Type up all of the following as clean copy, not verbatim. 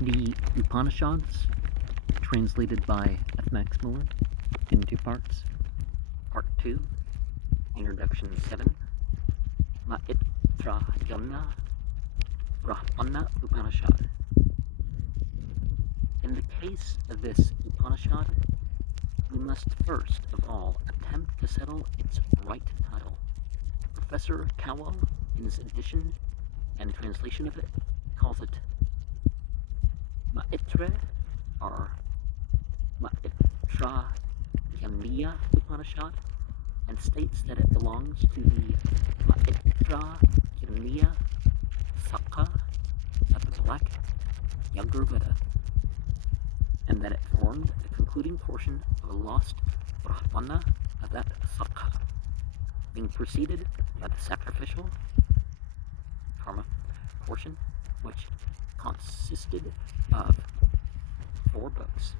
The Upanishads, translated by F. Max Muller, in 2 parts. Part 2, Introduction 7, Maitrayana-Brahmana-Upanishad. In the case of this Upanishad, we must first of all attempt to settle its right title. Professor Cowell, in his edition and translation of it, calls it Maitre, or Maitrayana-Upanishad, and states that it belongs to the Maitrayana-Saka of the Black Younger Veda, and that it formed the concluding portion of a lost Brahmana of that Saka, being preceded by the sacrificial karma portion, which consisted of 4 books.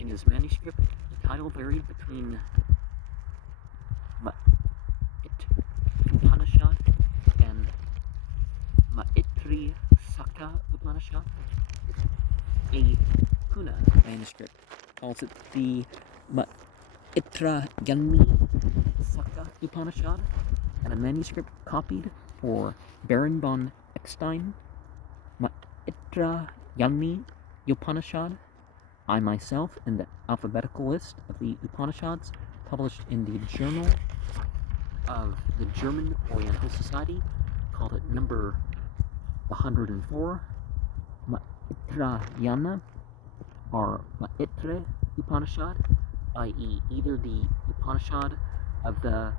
In his manuscript, the title varied between Upanishad and Maitrayana Upanishad. A Pune manuscript calls it the Maitrayana Upanishad, and a manuscript copied for Baron von Eckstein, Maitrayana Upanishad. I myself, in the alphabetical list of the Upanishads published in the Journal of the German Oriental Society, called it number 104, Maitrayana, or Maitre Upanishad, i.e. either the Upanishad of the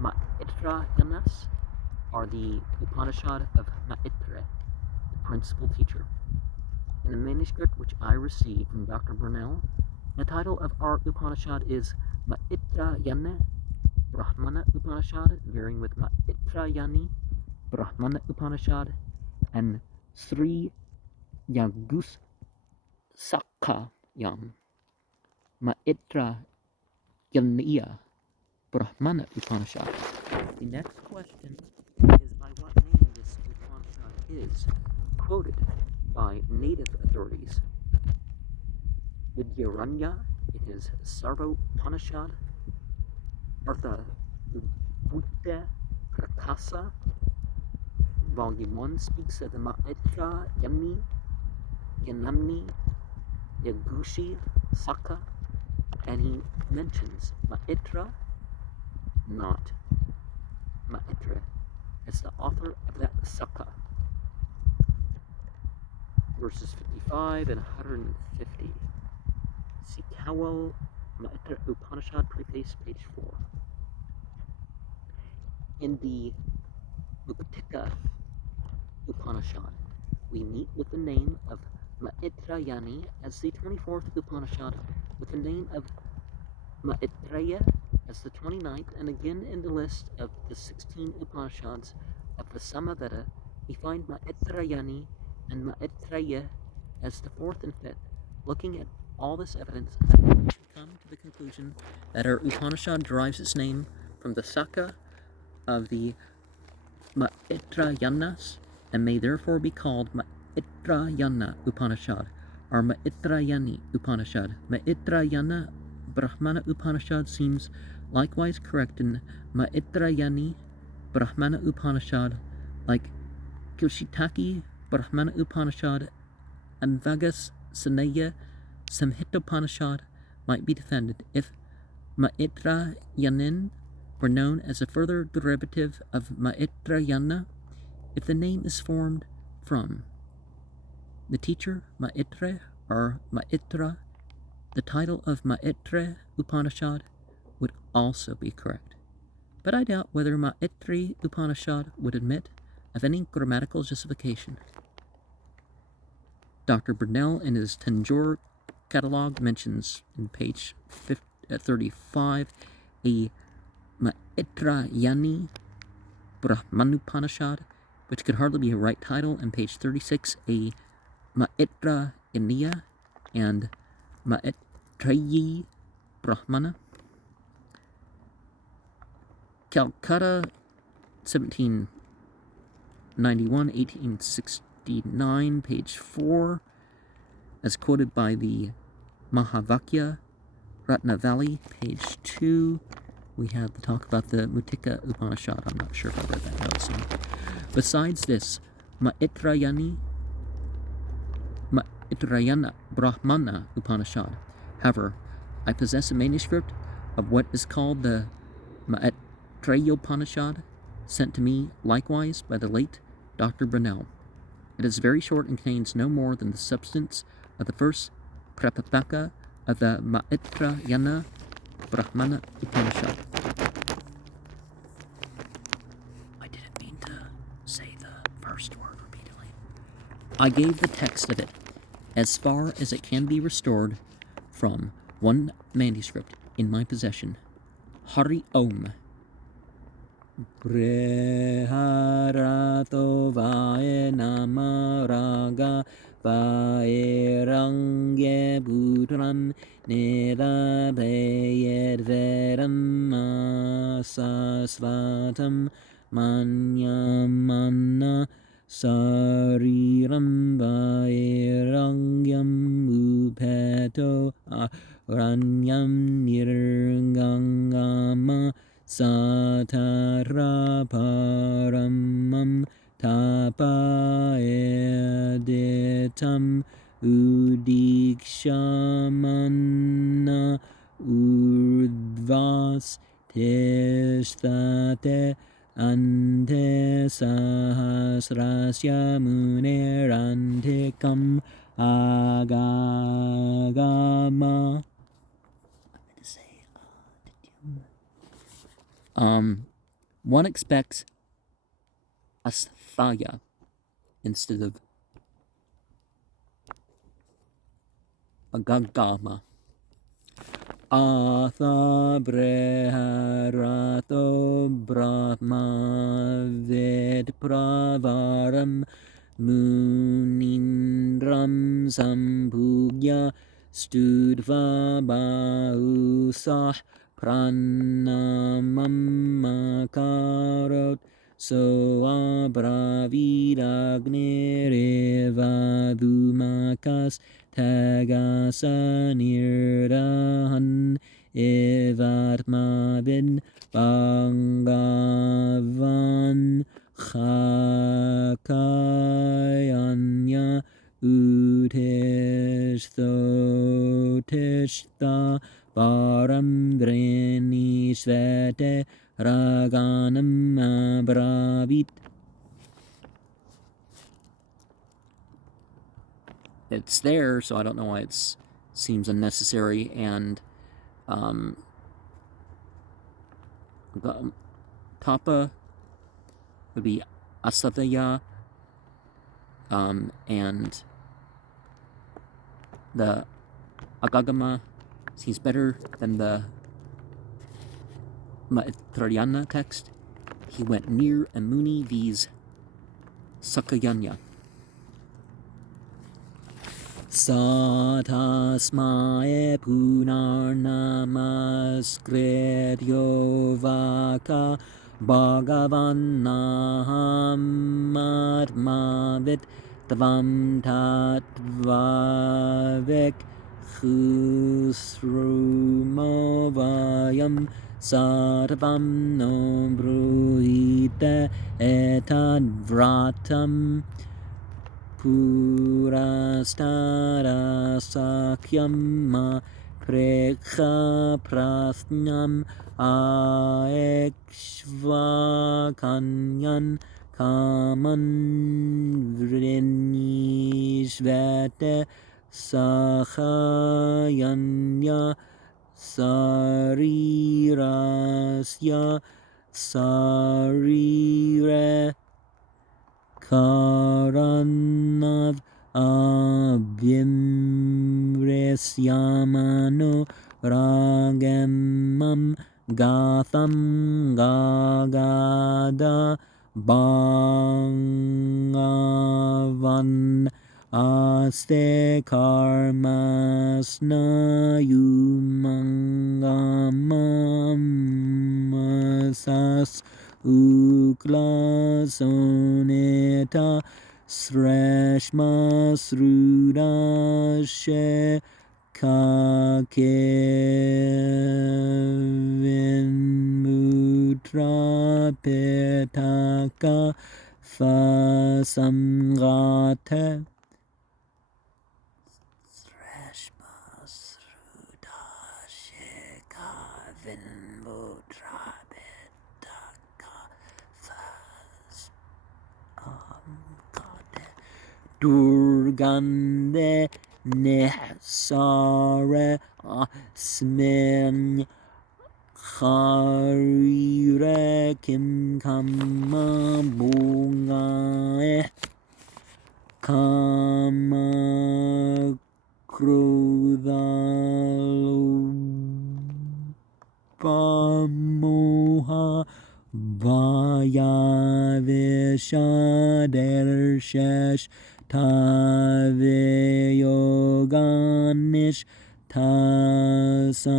Maitrayanas or the Upanishad of Maitre, the principal teacher. In the manuscript which I received from Dr. Brunel, the title of our Upanishad is Maitrayana-Brahmana-Upanishad, varying with Maitrayani-Brahmana-Upanishad and Sri Yagusakayam Maitrayana-Brahmana-Upanishad. The next question is by what name this Upanishad is quoted by native authorities. Vidyaranya, in his Sarvopanishad, Artha Buddha Prakasa, Volume 1, speaks of the Maitrayani, Yanamni, Yagushi, Saka, and he mentions Maitra, not Maitre, as the author of that Saka. Verses 55 and 150. See Cowell, Maitra Upanishad, preface, page 4. In the Uptika Upanishad, we meet with the name of Maitrayani as the 24th Upanishad, with the name of Maitraya as the 29th, and again in the list of the 16 Upanishads of the Samaveda, we find Maitrayani and Maitraya as the 4th and 5th. Looking at all this evidence, I come to the conclusion that our Upanishad derives its name from the Saka of the Maitrayanas, and may therefore be called Maitrayana Upanishad, or Maitrayani Upanishad. Maitrayana-Brahmana-Upanishad seems likewise correct in Maitrayani-Brahmana-Upanishad, like Kushitaki Brahmana-Upanishad and Vagas Sanaya Samhita-Upanishad might be defended if Maitrayanin were known as a further derivative of Maitrayana, if the name is formed from the teacher Maitre or Maitra, the title of Maitre Upanishad would also be correct. But I doubt whether Maitri Upanishad would admit of any grammatical justification. Dr. Brunel, in his Tanjore catalog, mentions in page 35 a Maitrayani Brahmana-Upanishad, which could hardly be a right title, and page 36 a Maitrayaniya and Maitrayi Brahmana. Calcutta, 1791, 1869, page 4, as quoted by the Mahavakya Ratnavali, page 2. We have the talk about the Muttika Upanishad. I'm not sure if I read that note soon. Besides this, Maitrayana-Brahmana-Upanishad. However, I possess a manuscript of what is called the Maitrayana-Upanishad, sent to me likewise by the late Dr. Brunel. It is very short and contains no more than the substance of the first Prapataka of the Maitrayana-Brahmana-Upanishad. I didn't mean to say the first word repeatedly. I gave the text of it, as far as it can be restored, from one manuscript in my possession. Hari Om. Breharato vae namaraga vae rangye bhutram nirabhayed veram asasvatam manyamana sariram vae rangyam upeto aranyam nirgangama Satara paramam tapa editam udikshamana urdvas tishtate ante sahasrasya munerantikam agagama. One expects asthaya instead of agagama. Atha breharato brahma ved pravaram munindram sambhugya studva bahusah pranamam makarot so abravidagnireva tagasa nirdahan evatmabin bangavan chakayanya utishthotishta param drenishvete raganam abravit. It's there, so I don't know why it seems unnecessary, and tapa would be asataya, and the agagama seems better than the Maitrayana text. He went near a muni vis sakayanya. Satasmae punarnamaskretyo vaka bhagavan nahamatmavit tvam tatvavek khusrumovayam sarvam no bruhite etadvratam Purastara sakyam ma prekha prasnam aekshvakanyan kaman vrinishvete sahayanya sarirasya sarire Karanav abhimresyamano ragamam gatham gagada bangavan aste karmasna yumangamam sas ukla soneta Sreshma Srudashe Kakevin Mutra Petaka Fasamgate Sreshma Srudashe Kakevin Mutra Petaka Fasamgate Durgande Nehsare Asmin Kharire Kim Kama Bungae Kama Krudalupamoha Vaya Vishadershesh Tave Yoganish Tasambra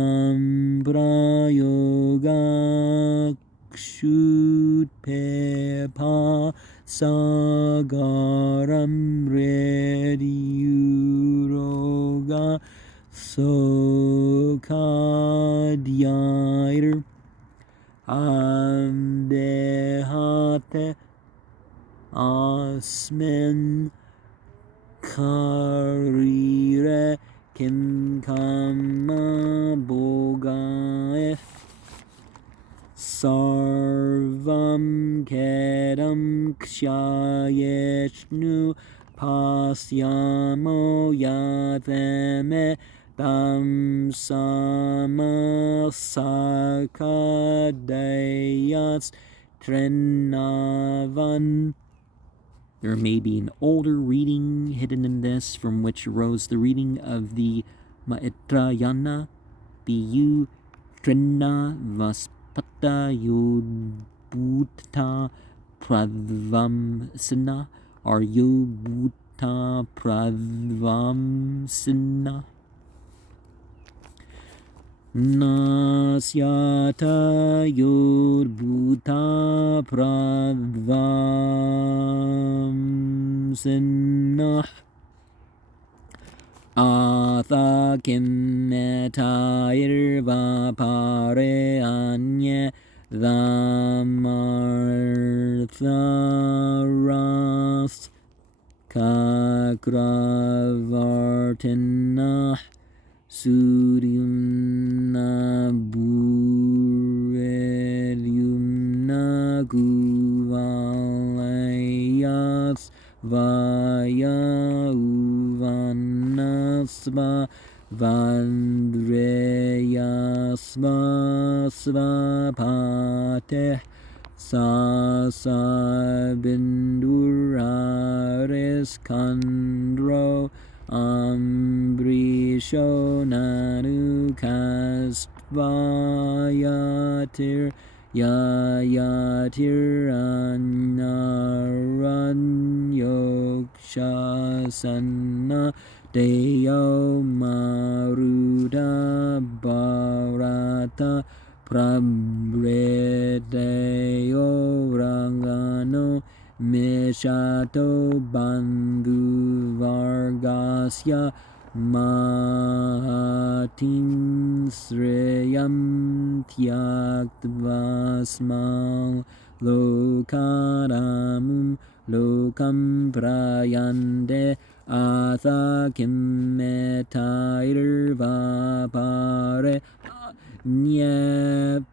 Yoga Kshut Pepa Sagaram Rediuroga Sokadyair Amdehate Asmin Karire Kim Kama Bogae Sarvam Kedam Kshayeshnu Pasyamo Yaveme Dam Sama Sakadayas Trenavan. There may be an older reading hidden in this, from which arose the reading of the Maitrayana, Bu Trina Vaspata Yobutta Pradvamsina, or Yobutta Pradvamsina. Nasyata Yodbhuta Pradvamsinah Atha Kimmetair Vapare Anye Dhamartharas Kakravartinah Suryumna Burelyumna Guvalayas Vaya Uvanasva Vandreyasva Svapate Sasa Binduraris Kandro Ambrisho Nanu Kastvayatir Yayatir Anaran Yokshasana Deyo Maruda Bharata Prabhredeyo Rangano Mishato Bandhu Vargasya Mahatin Sreyam Tyaktvasmal Lokaramum Lokam Prayande Atha Kimmetair Vapare Nyep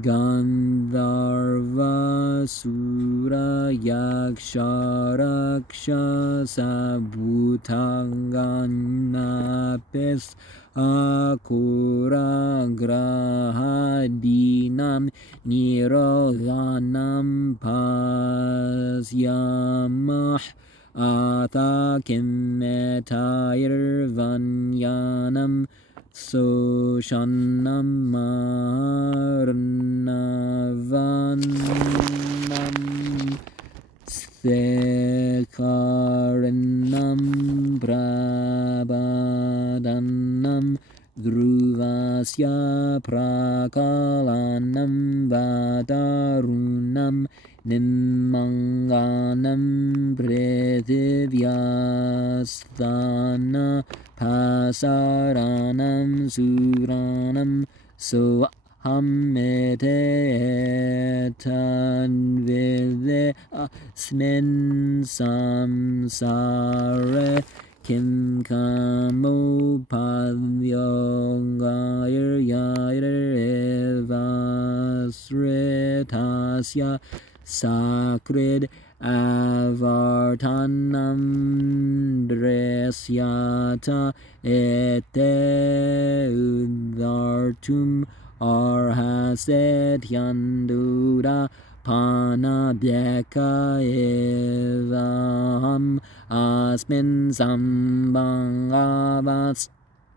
Gandharva Sura Yaksha Rakshasa Bhutanganapis Akura Grahadinam Nirodhanam Pasyamah Atha Kimmetair Vanyanam Soshannam Marnavanam Sthekaranam Prabhadanam Dhruvasya Prakalanam Vadarunam Nimmanganam Asthana Pasaranam Suranam So Hammete Tanvide Asmin Samsare Kim Kamo Pavyongayar Yair Evasritasya Sakrid Avartanam Dresyata Ete Udartum Arhaset Yandura Panabhyaka Evaham Asmin Sambangavas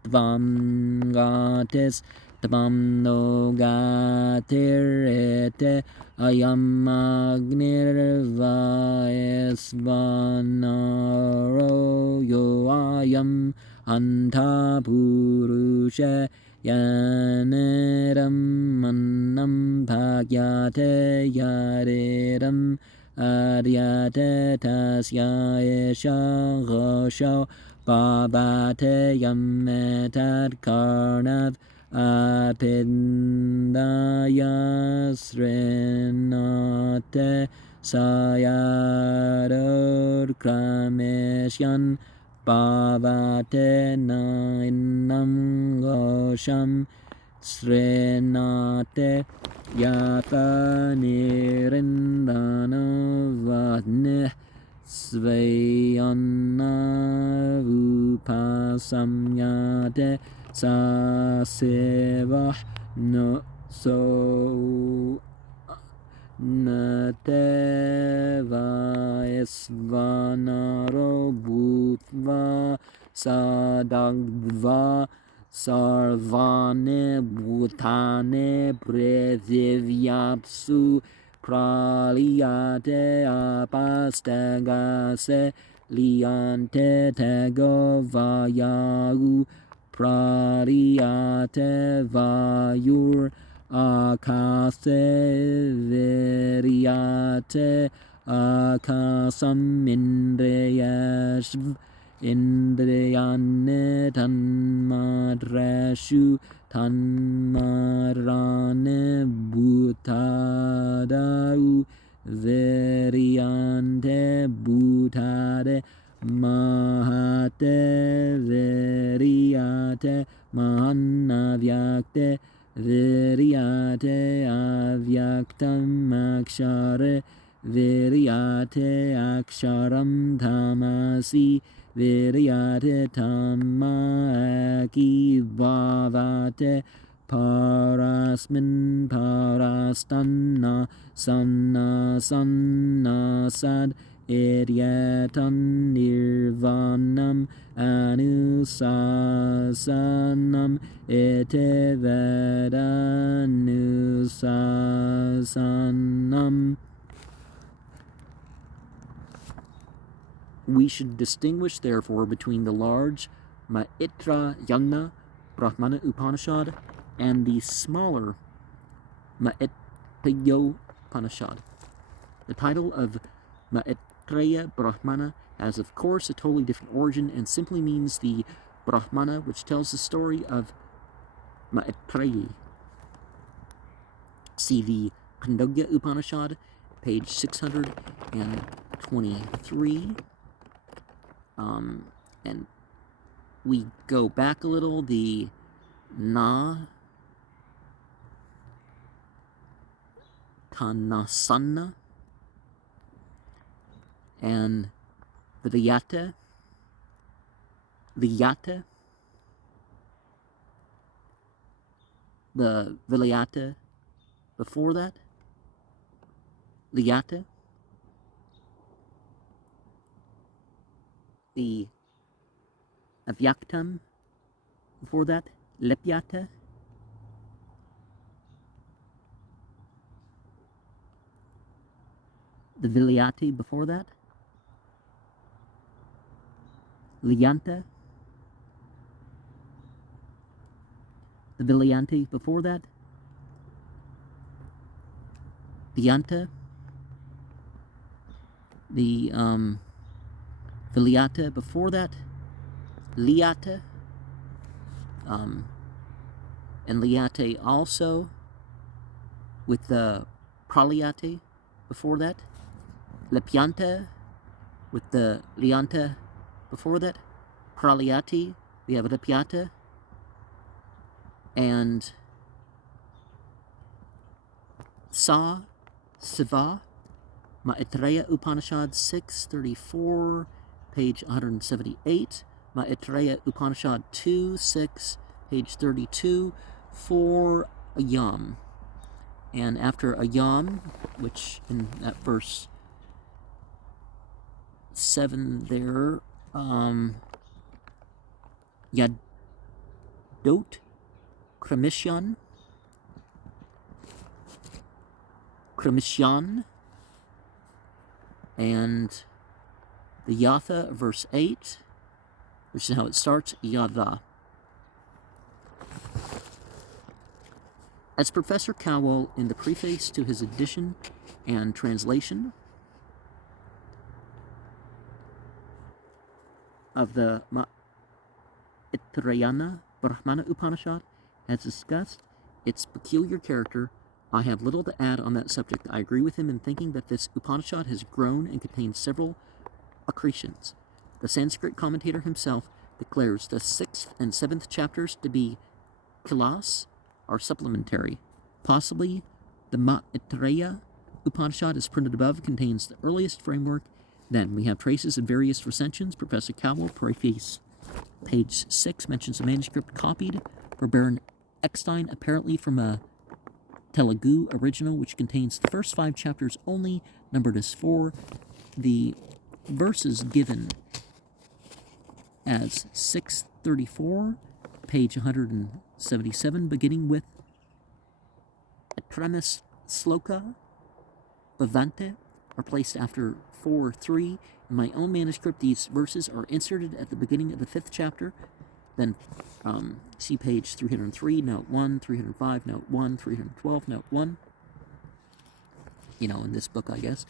Tvam Gatis Tvam no Gatirete Ayam Agnirvaesvanaro Yo Ayam Anta Purusha Yaneram Mannam Bhagyate Yareram Aryate Tasya Esha Gosho Babate Yametat Karnav Apindaya Srinate Sayador Krameshyan Bhavate Nainam Gosham Srinate Yata Nirindana Vadne Svayana Upasamyate Sasevah no so Nateva Esvanaro Bhutva Sadagva Sarvane Bhutane Predivyapsu Praliyate Apastagase Liante Tegovayagu Prariyate Vayur Akase Viryate Akasam Indriyashv Indriyane Tanmadrashu Tanmarane Bhutadau Viryante Bhutade Mahate Viryate Mahanavyakte Viryate Avyaktam Akshare Viryate Aksharam Tamasi Viryate Tamaki Bhavate Parasmin Parastanna Sanna Sad Idyatam Nirvanam Anusasanam Ete Vedanusasanam. We should distinguish, therefore, between the large Maitrayana-Brahmana-Upanishad and the smaller Maitrayana-Upanishad. The title of Maitrayana-Brahmana has, of course, a totally different origin and simply means the Brahmana, which tells the story of Maitrayana. See the Khandogya Upanishad, page 623. And we go back a little, the Tanasana and Vidyate, the Vilayate before that, Liyate, the Avyaktam before that, Lepyate, the Vilayati before that, Liyanta, the Vilayanti before that, Vyanta, the Viliata before that, Liata, and Liate also, with the Praliate before that, Lepianta with the Lianta before that, Praliati, we have Lepiata, and Sa, Siva, Maitrayana Upanishad 634, page 178, Maitrayana Upanishad 2:6, page 32, for a yam. And after a yam, which in that verse 7 there, Yadot, Kremishan, and the Yatha, verse 8, which is how it starts, Yadha. As Professor Cowell, in the preface to his edition and translation of the Maitrayana-Brahmana-Upanishad, has discussed its peculiar character, I have little to add on that subject. I agree with him in thinking that this Upanishad has grown and contains several accretions. The Sanskrit commentator himself declares the 6th and 7th chapters to be kilas, are supplementary. Possibly the Maitrayana Upanishad, as printed above, contains the earliest framework. Then we have traces of various recensions. Professor Cowell, preface, page 6, mentions a manuscript copied for Baron Eckstein, apparently from a Telugu original, which contains the first 5 chapters only, numbered as 4. The verses given as 634, page 177, beginning with Atremis Sloka Bhavante, are placed after 4:3. In my own manuscript, these verses are inserted at the beginning of the 5th chapter. Then see page 303, note 1, 305, note 1, 312, note 1. In this book, I guess.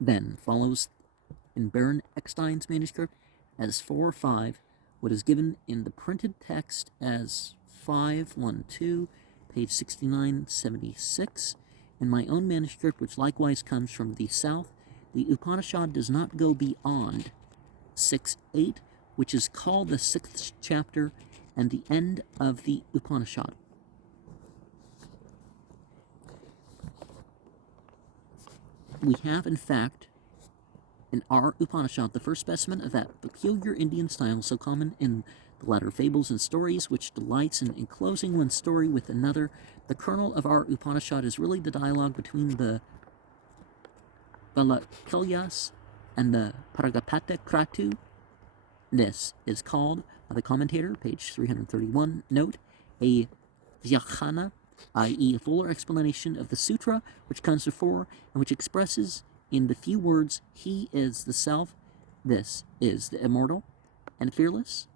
Then follows in Baron Eckstein's manuscript as 4:5, what is given in the printed text as 5:12, page 6976. In my own manuscript, which likewise comes from the south, the Upanishad does not go beyond 6:8, which is called the 6th chapter and the end of the Upanishad. We have, in fact, in our Upanishad, the first specimen of that peculiar Indian style so common in the latter fables and stories, which delights in enclosing one story with another. The kernel of our Upanishad is really the dialogue between the Valakilyas and the Paragapata Kratu. This is called, by the commentator, page 331, note, a Vyakhana, i.e. a fuller explanation of the sutra which comes before and which expresses in the few words, he is the self, this is the immortal and fearless,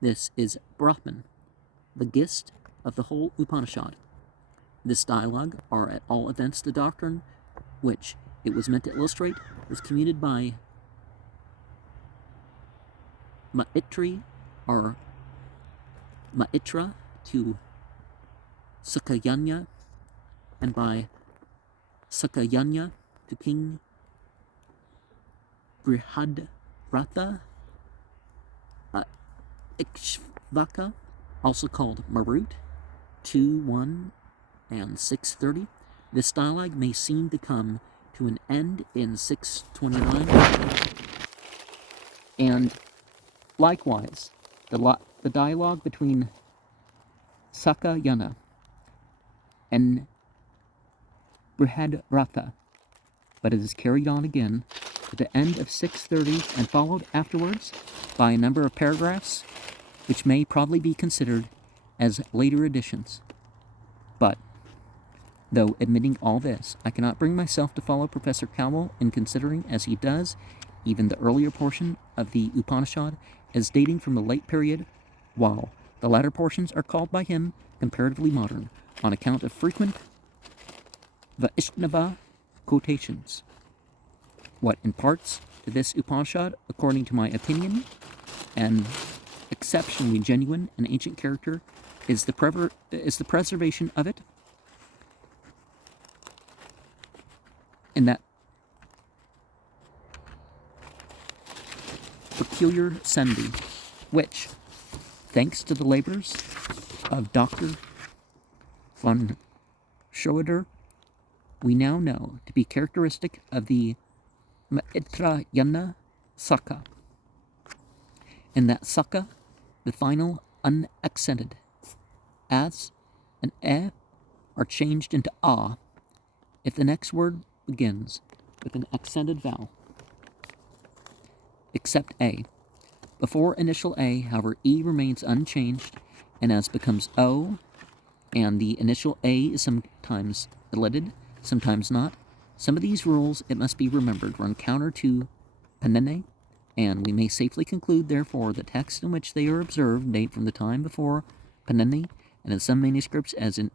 this is Brahman, the gist of the whole Upanishad. This dialogue, or at all events the doctrine which it was meant to illustrate, was communicated by Maitri, or Maitra, to Sakayanya, and by Sakayanya to King Brihadratha Ikshvaka, also called Marut, 2:1 and 6:30. This dialogue may seem to come to an end in 6:29, and likewise the dialogue between Sakayana and Brihadratha, but it is carried on again to the end of 6:30 and followed afterwards by a number of paragraphs which may probably be considered as later additions. But, though admitting all this, I cannot bring myself to follow Professor Cowell in considering, as he does, even the earlier portion of the Upanishad as dating from the late period, while the latter portions are called by him comparatively modern, on account of frequent Vaishnava quotations. what imparts to this Upanishad, according to my opinion, and exceptionally genuine and ancient character, is the preservation of it, in that peculiar sandhi, which, thanks to the labors of Dr. von Schroeder, we now know to be characteristic of the Maitrayana Saka. In that Saka, the final unaccented as and e are changed into a if the next word begins with an accented vowel, except a. Before initial a, however, e remains unchanged and as becomes o, and the initial a is sometimes elided, sometimes not. Some of these rules, it must be remembered, run counter to Panene, and we may safely conclude, therefore, the texts in which they are observed date from the time before Panene, and in some manuscripts, as in,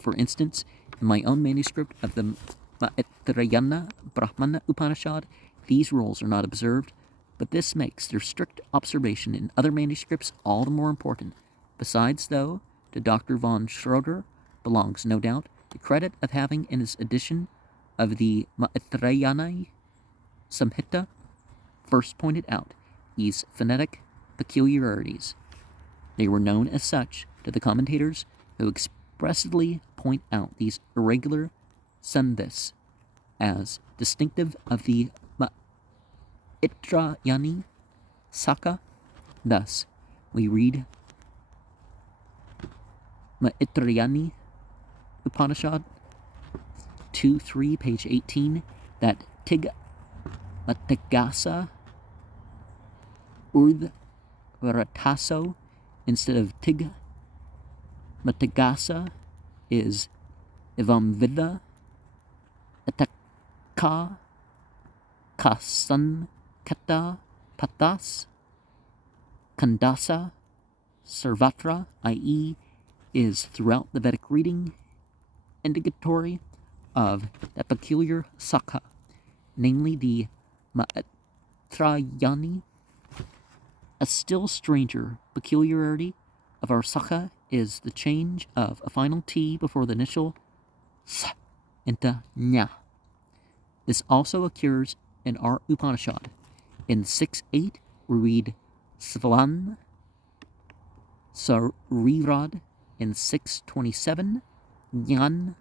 for instance, in my own manuscript of the Maitrayana-Brahmana-Upanishad, these rules are not observed, but this makes their strict observation in other manuscripts all the more important. Besides, though, to Dr. von Schroeder belongs, no doubt, the credit of having in his edition of the Maitrayana Samhita first pointed out these phonetic peculiarities. They were known as such to the commentators, who expressly point out these irregular sandhis as distinctive of the Maitrayani Saka. Thus, we read Maitrayani Upanishad 2.3, page 18, that Tig Matigasa Urdhvarataso instead of Tig Matigasa is Ivamvida Ataka Kasankata Patas Kandasa Sarvatra, i.e., is throughout the Vedic reading indicatory of that peculiar Saka, namely the Maitrayani. A still stranger peculiarity of our Saka is the change of a final T before the initial S into Nya. This also occurs in our Upanishad. In 6.8, we read Svan Sarirad. In 6.27, Jnana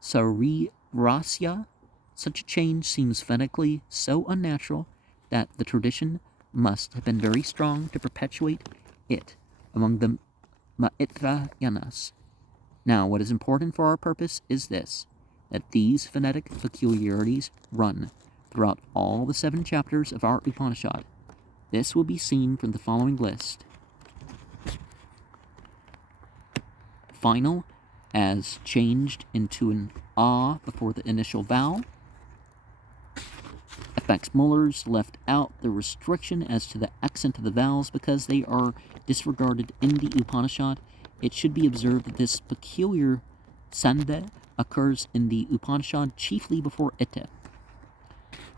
Sarirasya. Such a change seems phonetically so unnatural that the tradition must have been very strong to perpetuate it among the Maitrayanas. Now, what is important for our purpose is this, that these phonetic peculiarities run throughout all the 7 chapters of our Upanishad. This will be seen from the following list. Final, as changed into an ah before the initial vowel. FX Muller's left out the restriction as to the accent of the vowels because they are disregarded in the Upanishad. It should be observed that this peculiar sandha occurs in the Upanishad chiefly before ita.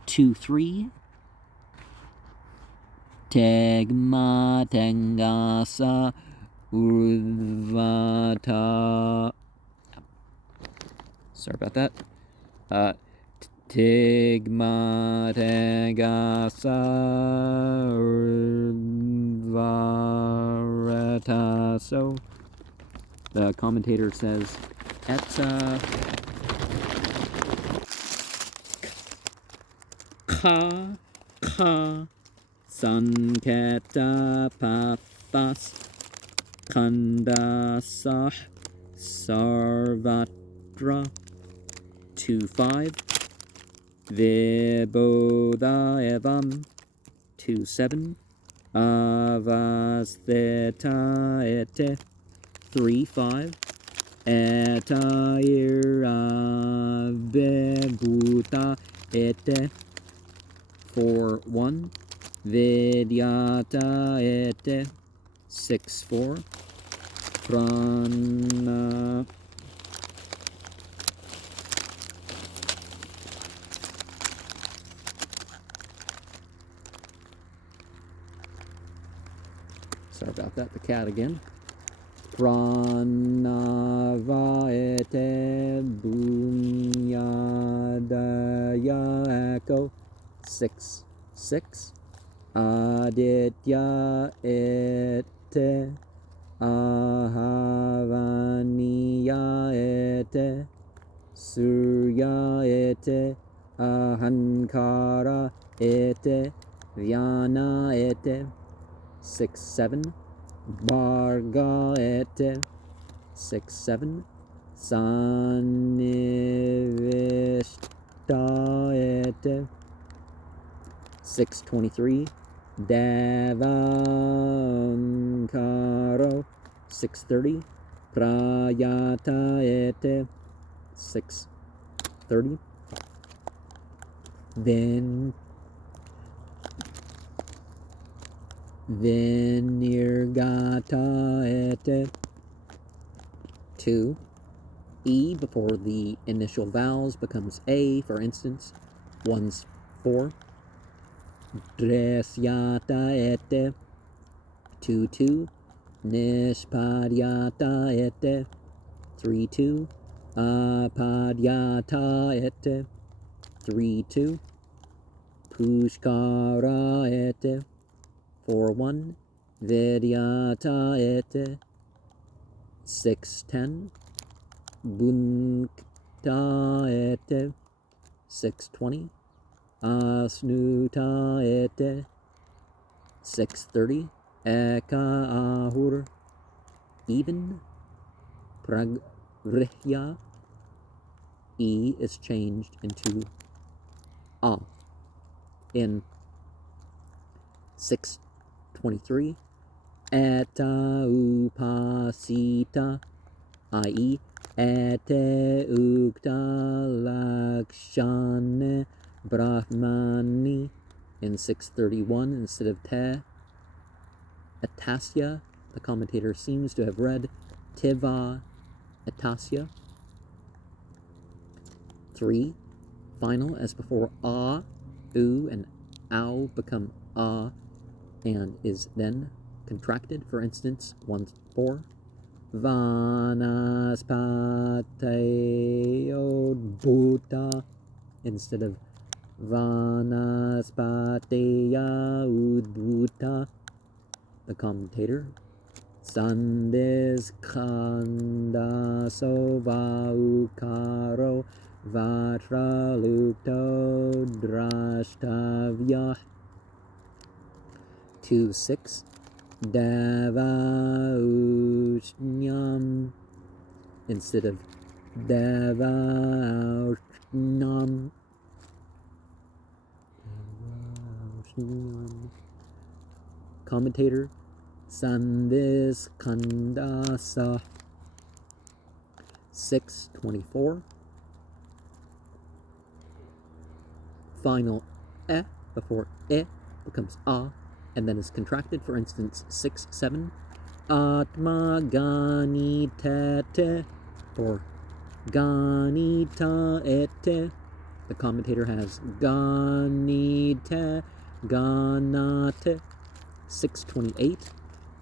2.3 Tegma Tengasa Urvata. Sorry about that. Tigma Tegasa Urvarata. So the commentator says Etza Ka Sanketa Pathas Kandasah Sarvatra. 2.5 Vibodha Evam. 2.7 Avastheta Ete. 3.5 Eta Ira Vibhuta Ete. 4.1 Vidyata Ete. 6.4 Prana sorry about that, the cat again. Pranavaete Bunyadaya Echo 6 6 Aditya Ete Ahavaniya Ete Surya Ete Ahankara Ete Vyana Ete 6 7 Bharga Ete 6 7 Sanivishta Ete 623 Davankaro 630 Prayata Ete 630 Venirgata Ete 2 E before the initial vowels becomes A, for instance, 1's 4 Dresyata Ete 2 2 Nishpadyata Ete 3 2 Apadyata Ete 3 2 Pushkara Ete 4 1 Vidyata Ete 6 10 Bunkta Ete 6 20 Asnuta Ete 6 30 Eka Ahur even Pragrihya E is changed into A in 623 Eta Upasita i.e. Ete Ukta Lakshane Brahmani in 631 instead of Te. Atasya, the commentator seems to have read Tiva Atasya. 3. Final, as before, A, U, and Ow become A and is then contracted. For instance, 1 4. Vanaspateo Buddha instead of Vanaspateya Udbhuta. The commentator Sandis Kandaso Vaukaro Vatra Lukto Drashtavya 2 6 Deva Ushnyam instead of Deva Ushnyam. Commentator Sandis Kandasa 624. Final E before E becomes A and then is contracted. For instance, 6 7 Atma Ganitete for Ganita Ete. The commentator has Ganite Ganate 628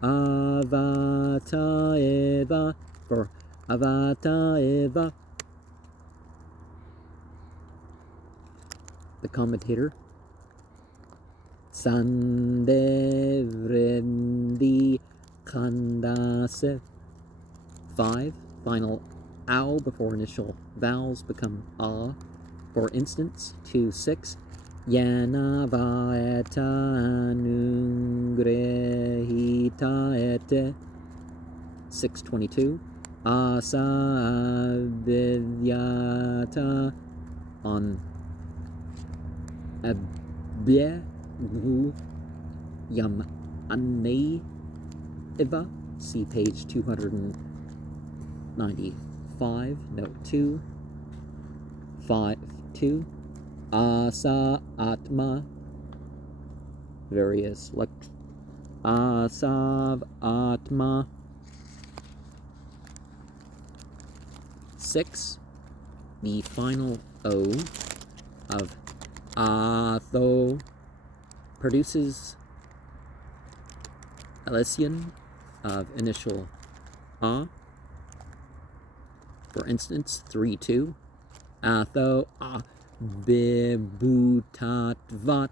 Avata Eva for Avata Eva. The commentator Sandevrendi Kandase 5. Final ow before initial vowels become A. For instance, 2 6 Yana Vaeta Anungrehita Ete 622 Asa Vidyata on Abyehu Yam Ane Iva. See page 295, note 2. 5 2 Asa Atma various Asav Atma 6. The final O of Atho produces Elysian of initial A. For instance, 3-2. Atho bibutatvat,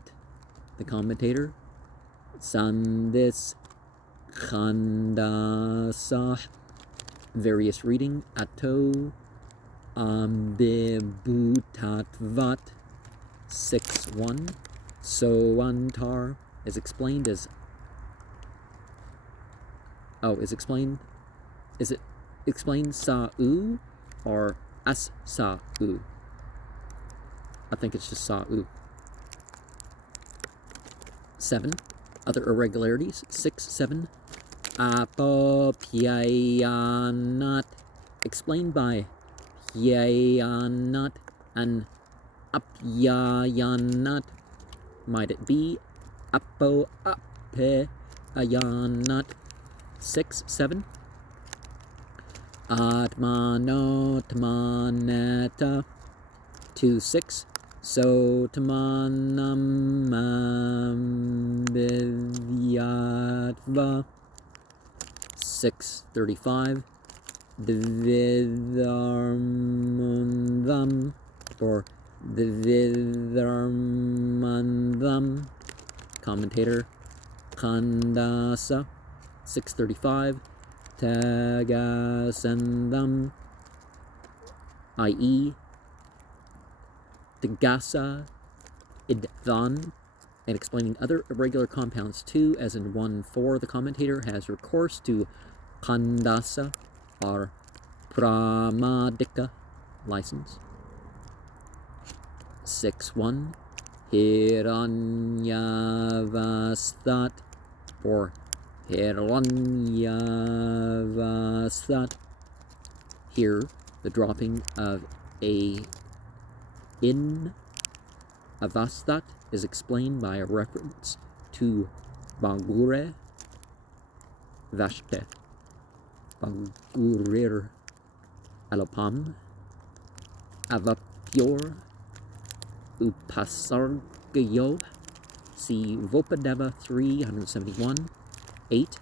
the commentator. Sandis khandasa, various reading. Ato bibutatvat, 6-1. Soantar is explained as is it explained Sa'u or As-Sa'u? I think it's just Sa'u. 7. Other irregularities. 6-7. Apopyayanat, explained by Pyayanat and Apyayanat. Might it be Apo-Ape-Ayanat? 6-7. Atmanotmaneta, 2-6. Sotamanambivyatva, 6-35. Dvidharmundam, or Dvidharmandam, commentator. Khandasa, 6-35. Tagasandam, i.e. Tagasa idvan, and explaining other irregular compounds too, as in 1-4, the commentator has recourse to Khandasa or Pramadika license. 6-1. Hiranyavastat, for Hiranyavastat. Here, the dropping of a in avastat is explained by a reference to Bagure Vashte, Bagurir Alopam, Avapyor Upasargayo. See Vopadeva 371. 8.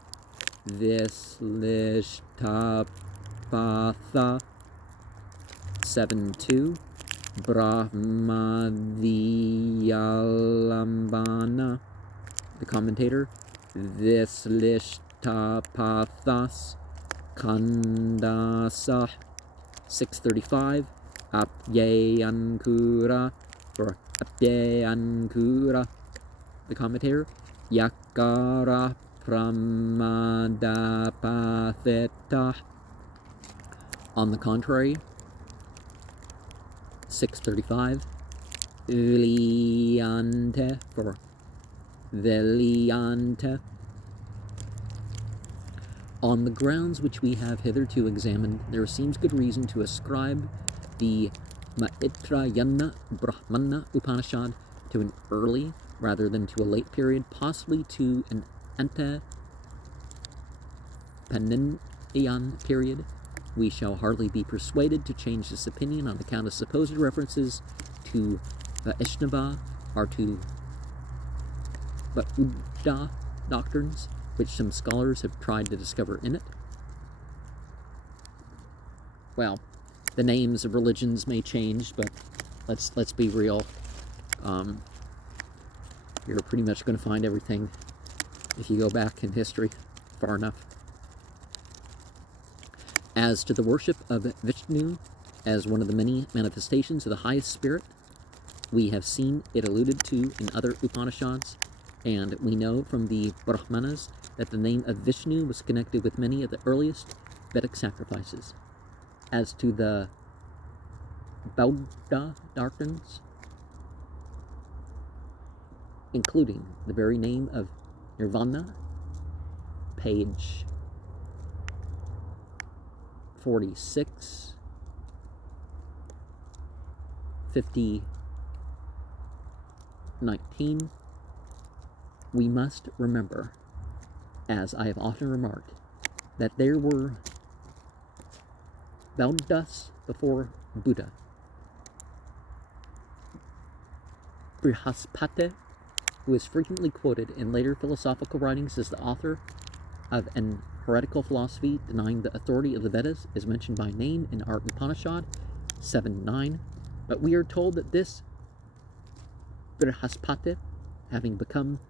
Vislishtapatha, 7-2. Brahmadiyalambana, the commentator. Vislishthapathas Khandasa, 6-35. Apyayankura, or Apyayankura, the commentator. Yakara Pramadapatheta, on the contrary. 6-35. Viliante, for Viliante. On the grounds which we have hitherto examined, there seems good reason to ascribe the Maitrayana-Brahmana-Upanishad to an early rather than to a late period, possibly to an ante-Paninian period. We shall hardly be persuaded to change this opinion on account of supposed references to Vaishnava or to Buddha doctrines, which some scholars have tried to discover in it. Well, the names of religions may change, but let's be real. You're pretty much going to find everything if you go back in history far enough. As to the worship of Vishnu as one of the many manifestations of the highest spirit, we have seen it alluded to in other Upanishads, and we know from the Brahmanas that the name of Vishnu was connected with many of the earliest Vedic sacrifices. As to the Bauddha doctrines, including the very name of Nirvana, page 46, 50, 19, we must remember, as I have often remarked, that there were Bauddhas before Buddha. Brihaspati, who is frequently quoted in later philosophical writings as the author of an heretical philosophy denying the authority of the Vedas is mentioned by name in our Upanishad 7:9, but we are told that this Brihaspati, having become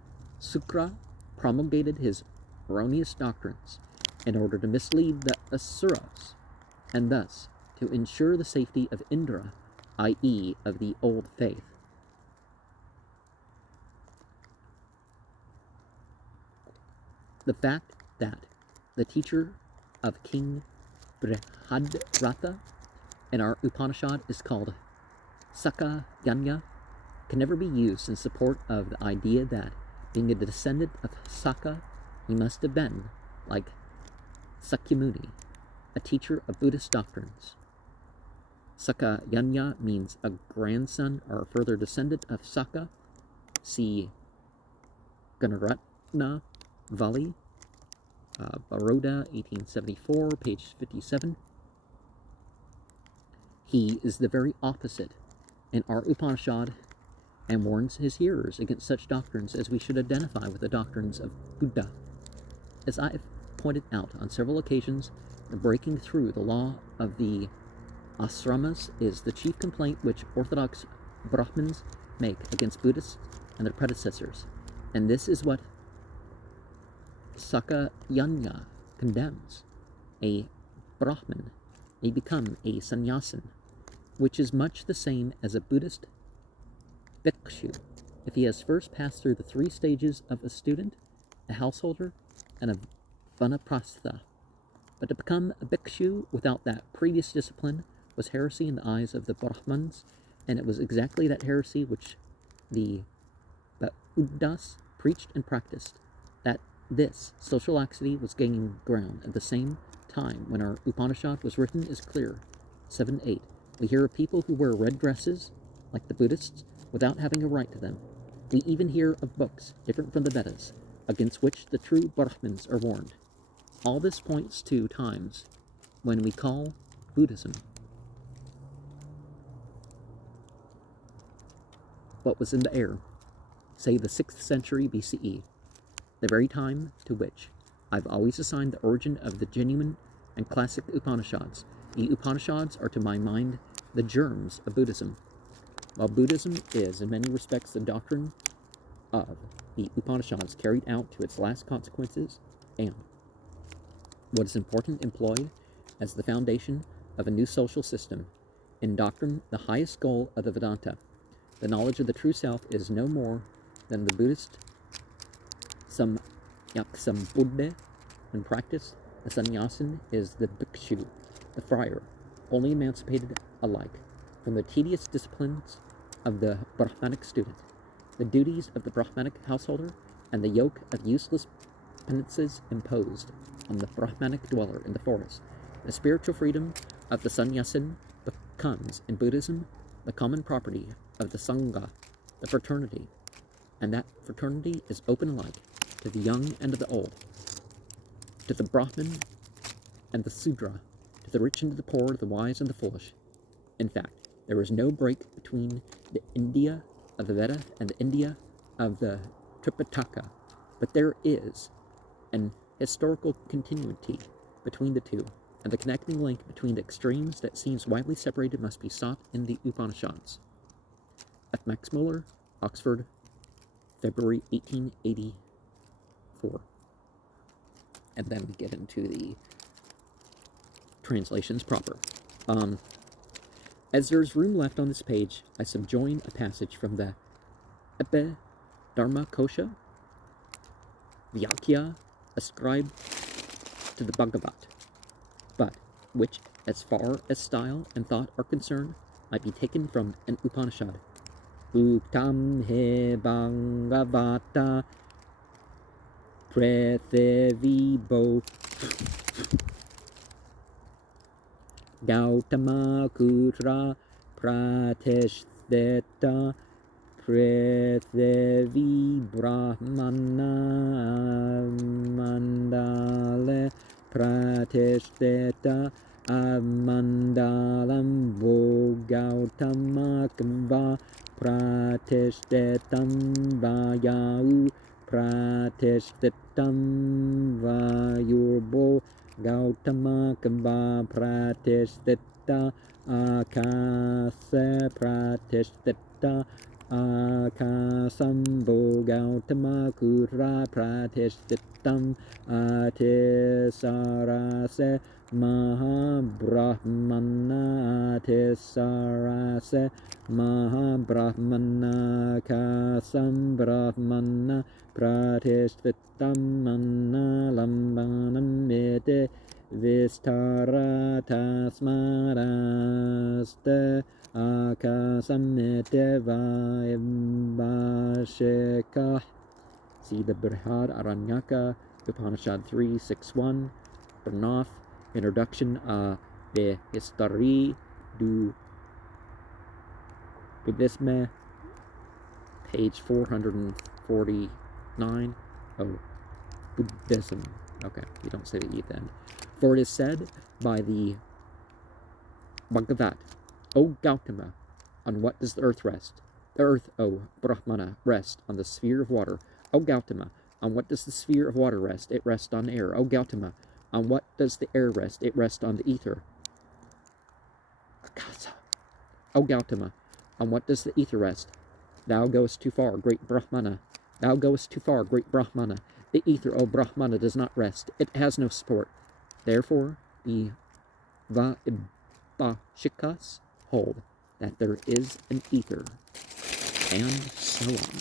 Sukra, promulgated his erroneous doctrines in order to mislead the Asuras, and thus to ensure the safety of Indra, i.e., of the old faith. The fact that the teacher of King Brihadrata in our Upanishad is called Sakayanya can never be used in support of the idea that, being a descendant of Saka, he must have been, like Sakyamuni, a teacher of Buddhist doctrines. Sakayanya means a grandson or a further descendant of Saka. See Ganaratna Vali, Baroda, 1874, page 57. He is the very opposite in our Upanishad and warns his hearers against such doctrines as we should identify with the doctrines of Buddha. As I have pointed out on several occasions, the breaking through the law of the asramas is the chief complaint which Orthodox Brahmins make against Buddhists and their predecessors, and this is what Sakayanya condemns. A Brahmin may become a sannyasin, which is much the same as a Buddhist bhikshu, if he has first passed through the 3 stages of a student, a householder, and a vanaprastha. But to become a bhikshu without that previous discipline was heresy in the eyes of the Brahmins, and it was exactly that heresy which the Buddhas preached and practiced. That this social laxity was gaining ground at the same time when our Upanishad was written is clear. 7:8. We hear of people who wear red dresses, like the Buddhists, without having a right to them. We even hear of books, different from the Vedas, against which the true Brahmins are warned. All this points to times when we call Buddhism what was in the air, say the 6th century BCE, the very time to which I've always assigned the origin of the genuine and classic Upanishads. The Upanishads are to my mind the germs of Buddhism. While Buddhism is in many respects the doctrine of the Upanishads carried out to its last consequences, and what is important employed as the foundation of a new social system, in doctrine the highest goal of the Vedanta, the knowledge of the true self is no more than the Buddhist Samyaksambodha. In practice, the sannyasin is the bhikshu, the friar, only emancipated alike from the tedious disciplines of the Brahmanic student, the duties of the Brahmanic householder, and the yoke of useless penances imposed on the Brahmanic dweller in the forest. The spiritual freedom of the sannyasin becomes, in Buddhism, the common property of the sangha, the fraternity, and that fraternity is open alike to the young and to the old, to the Brahmin and the Sudra, to the rich and to the poor, to the wise and the foolish. In fact, there is no break between the India of the Veda and the India of the Tripitaka, but there is an historical continuity between the two, and the connecting link between the extremes that seems widely separated must be sought in the Upanishads. F. Max Muller, Oxford, February 1884. And then we get into the translations proper. As there is room left on this page, I subjoin a passage from the Dharma Kosha, Vyakya, ascribed to the Bhagavat, but which, as far as style and thought are concerned, might be taken from an Upanishad. Uktam he Bhagavata Prethevibo Gautama Kutra Pratishteta Prethevi Brahmana Mandale Pratishteta Amandalam Gautama Kva Pratishthetam Vayau pratishtitam vayurbo Gautama kamba pratishtita akasa pratishtita akasambo Gautama kura pratishtitam atisarase Mahabrahmana atisarase Mahabrahmana kasam brahmana pratishtitam manna lambanam mete vistara tasmarasta akasam mete vaibhashikah. See the Brihad Aranyaka, Upanishad 3.6.1, Pranav, Introduction de History du Buddhisme, page 449. Oh, Buddhism. Okay, you don't say the E at the end. For it is said by the Bhagavat, O Gautama, on what does the earth rest? The earth, O Brahmana, rest on the sphere of water. O Gautama, on what does the sphere of water rest? It rests on air. O Gautama, on what does the air rest? It rests on the ether. Akasa. O Gautama, on what does the ether rest? Thou goest too far, great Brahmana. Thou goest too far, great Brahmana. The ether, O Brahmana, does not rest. It has no support. Therefore, the Vaibhashikas hold that there is an ether, and so on.